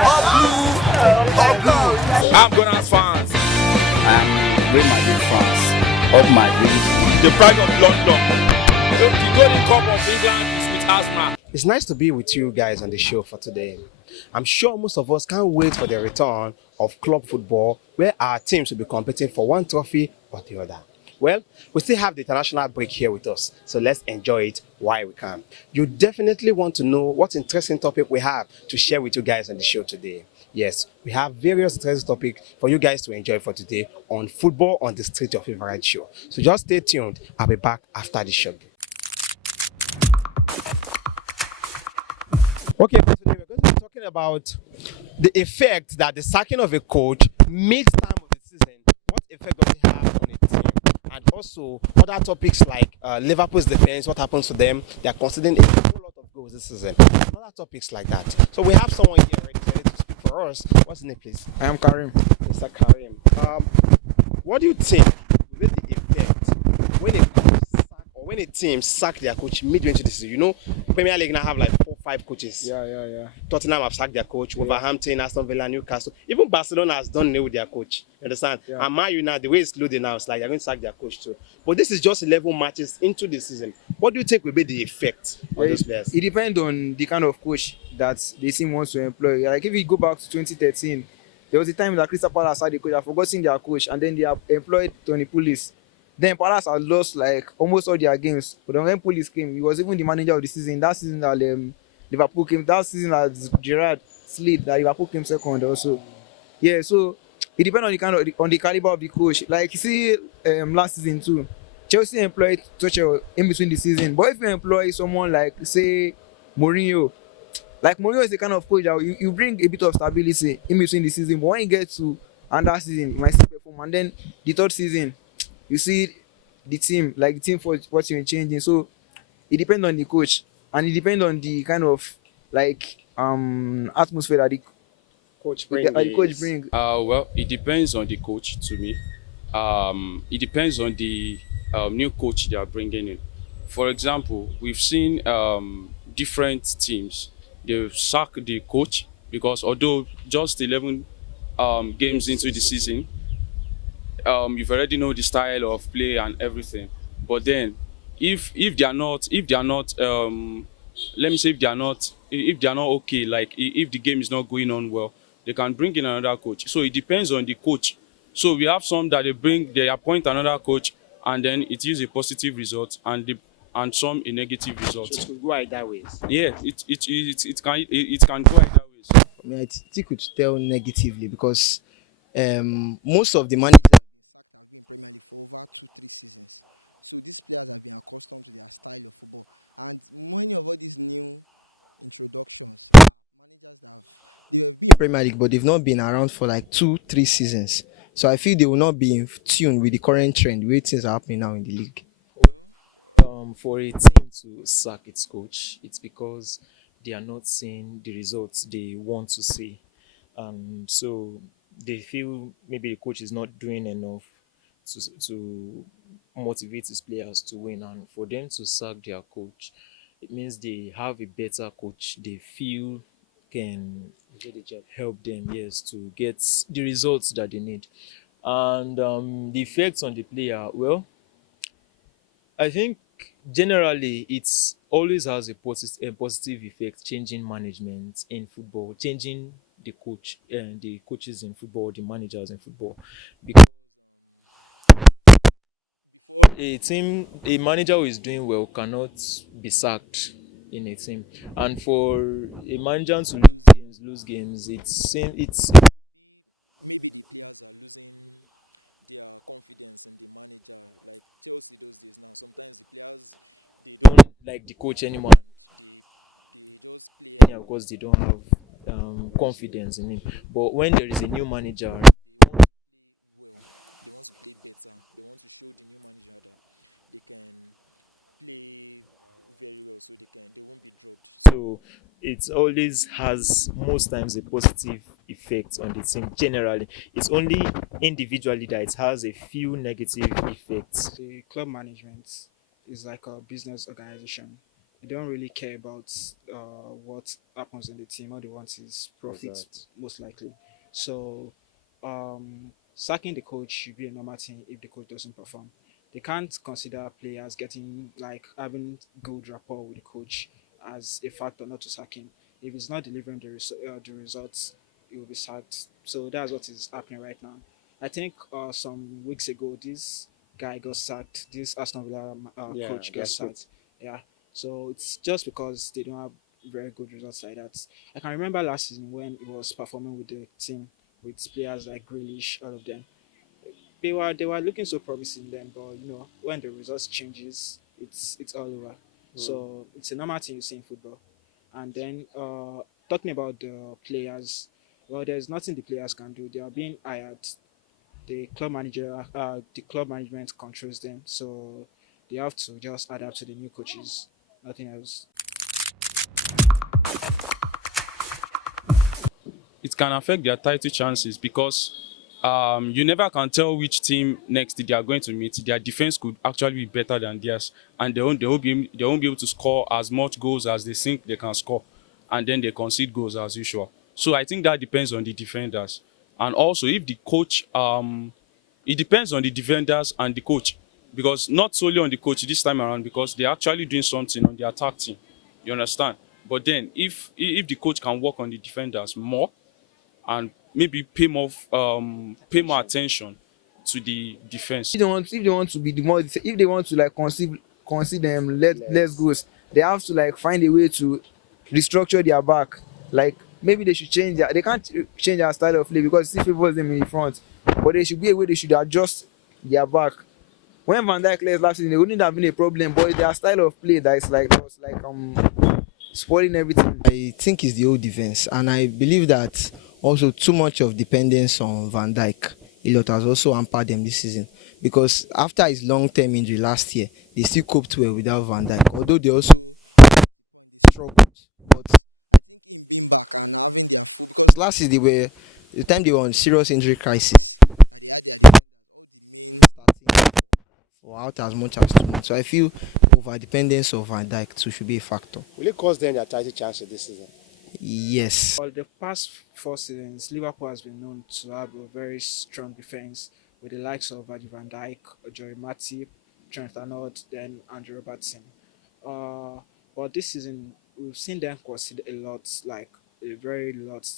I'm gonna fans. I'm Real Madrid fans. Of Madrid. The pride of London. The golden cup of England is with Asma. It's nice to be with you guys on the show for today. I'm sure most of us can't wait for the return of club football where our teams will be competing for one trophy or the other. Well, we still have the international break here with us, so let's enjoy it while we can. You definitely want to know what interesting topic we have to share with you guys on the show today. Yes, we have various interesting topics for you guys to enjoy for today on Football on the Street, your favorite show. So just stay tuned. I'll be back after the show. Okay, for today we're going to be talking about the effect that the sacking of a coach mid-time of the season, what effect does it have on a team? And also other topics like Liverpool's defense, what happens to them? They are conceding a whole lot of goals this season. Other topics like that. So we have someone here ready to speak for us. What's his name, please? I am Karim. Mr. Karim. What do you think will be the effect when a coach sack or when a team sack their coach midway into the season? You know, Premier League now have like 4-5 coaches. Yeah. Tottenham have sacked their coach. Wolverhampton, Aston Villa, Newcastle. Even Barcelona has done it with their coach. You understand? Yeah. And Man U now, the way it's loaded now, it's like they're going to sack their coach too. But this is just 11 matches into the season. What do you think will be the effect on those players? It depends on the kind of coach that the team wants to employ. Like if we go back to 2013, there was a time that Crystal Palace had a coach, had forgotten their coach, and then they have employed Tony Pulis. Then Palace had lost like almost all their games. But then when Pulis came, he was even the manager of the season. That season that Liverpool came, that season that Gerrard slid, that Liverpool came second also. Yeah, so it depends on the kind of on the caliber of the coach. Like you see, last season too, Chelsea employed Tuchel in between the season. But if you employ someone like say Mourinho, like Mourinho is the kind of coach that you bring a bit of stability in between the season. But when you get to another season, you might still perform. And then the third season, you see the team, like the team for what you're changing. So it depends on the coach, and it depends on the kind of like atmosphere that the Coach coach bring. Well, it depends on the coach to me. It depends on the new coach they are bringing in. For example, we've seen different teams. They sack the coach because although just 11 games into the season, you've already know the style of play and everything. But then, if they are not let me say if they are not okay, like if the game is not going on well, they can bring in another coach. So it depends on the coach. So we have some that they appoint another coach, and then it is a positive result, and some a negative result. So it could go either ways. Yeah, it can go either ways. I mean, I think it could tell negatively because most of the managers in Premier League, but they've not been around for like 2, 3 seasons. So I feel they will not be in tune with the current trend, the way things are happening now in the league. For a team to sack its coach, it's because they are not seeing the results they want to see. And so they feel maybe the coach is not doing enough to motivate his players to win. And for them to sack their coach, it means they have a better coach they feel can Get the job. help them, yes, to get the results that they need. And the effects on the player, well, I think generally it's always has a positive effect, changing management in football, changing the coaches in football, the managers in football. Because a manager who is doing well cannot be sacked in a team. And for a manager to lose games, it's don't like the coach anymore. Yeah, because they don't have confidence in him. But when there is a new manager, so it always has most times a positive effect on the team. Generally, it's only individually that it has a few negative effects. The club management is like a business organization. They don't really care about what happens in the team. All they want is profit, Result. most likely. So, sacking the coach should be a normal thing if the coach doesn't perform. They can't consider players getting like having good rapport with the coach as a factor not to sack him. If he's not delivering the results, he will be sacked. So that's what is happening right now. I think some weeks ago, this guy got sacked. This Aston Villa Yeah, coach got that's good. sacked. Yeah, so it's just because they don't have very good results like that. I can remember last season when he was performing with the team with players like Grealish, all of them. They were looking so promising then, but when the results changes, it's all over. So it's a normal thing you see in football. And then talking about the players, well, there's nothing the players can do. They are being hired. The club management controls them, so they have to just adapt to the new coaches. Nothing else. It can affect their title chances because you never can tell which team next they are going to meet. Their defense could actually be better than theirs, and they won't be able to score as much goals as they think they can score, and then they concede goals as usual. So I think that depends on the defenders, and also if the coach it depends on the defenders and the coach, because not solely on the coach this time around, because they're actually doing something on the attack team. You understand? But then if the coach can work on the defenders more and maybe pay more attention to the defense. If they want to be the more, if they want to like concede them less Less. goals, they have to like find a way to restructure their back. Like maybe they should change they can't change their style of play because it still favors them in the front, but there should be a way they should adjust their back. When Van Dijk left last season, it wouldn't have been a problem, but it's their style of play that is like was like spoiling everything. I think it's the old defense, and I believe that also too much of dependence on Van Dijk a lot has also hampered them this season. Because after his long-term injury last year, they still coped well without Van Dijk. Although they also struggled, but last season the time they were on serious injury crisis, starting for out as much as 2 months. So I feel over dependence of Van Dijk too should be a factor. Will it cost them their title chances this season? Yes. For the past 4 seasons, Liverpool has been known to have a very strong defense with the likes of Virgil van Dijk, Joey Matip, Trent Arnold, then Andrew Robertson. Uh, but this season, we've seen them concede a lot, like a very lot.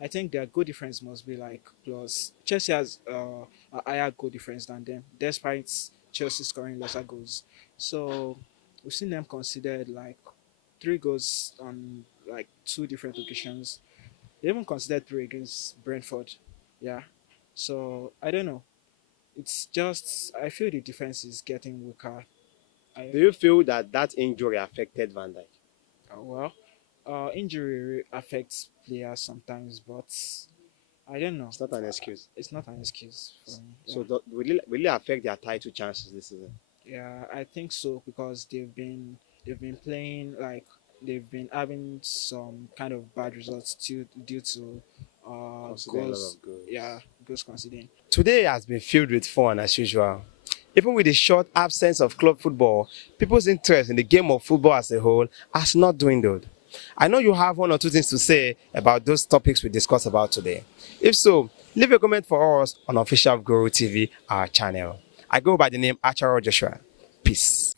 I think their goal difference must be like plus. Chelsea has a higher goal difference than them, despite Chelsea scoring lesser goals. So we've seen them considered like 3 goals on like 2 different occasions. They even considered 3 against Brentford. Yeah. So I don't know. It's just I feel the defense is getting weaker. I Do you feel that that injury affected Van Dijk? well, injury affects players sometimes, but I don't know. It's not an excuse. It's not an excuse for me. So Yeah. will it affect their title chances this season? Yeah, I think so because they've been playing like they've been having some kind of bad results due to Consider a lot goals. of goals. Yeah, goals conceding. Today has been filled with fun as usual. Even with the short absence of club football, people's interest in the game of football as a whole has not dwindled. I know you have 1 or 2 things to say about those topics we discussed about today. If so, leave a comment for us on official Guru TV, our channel. I go by the name Acharo Joshua. Peace.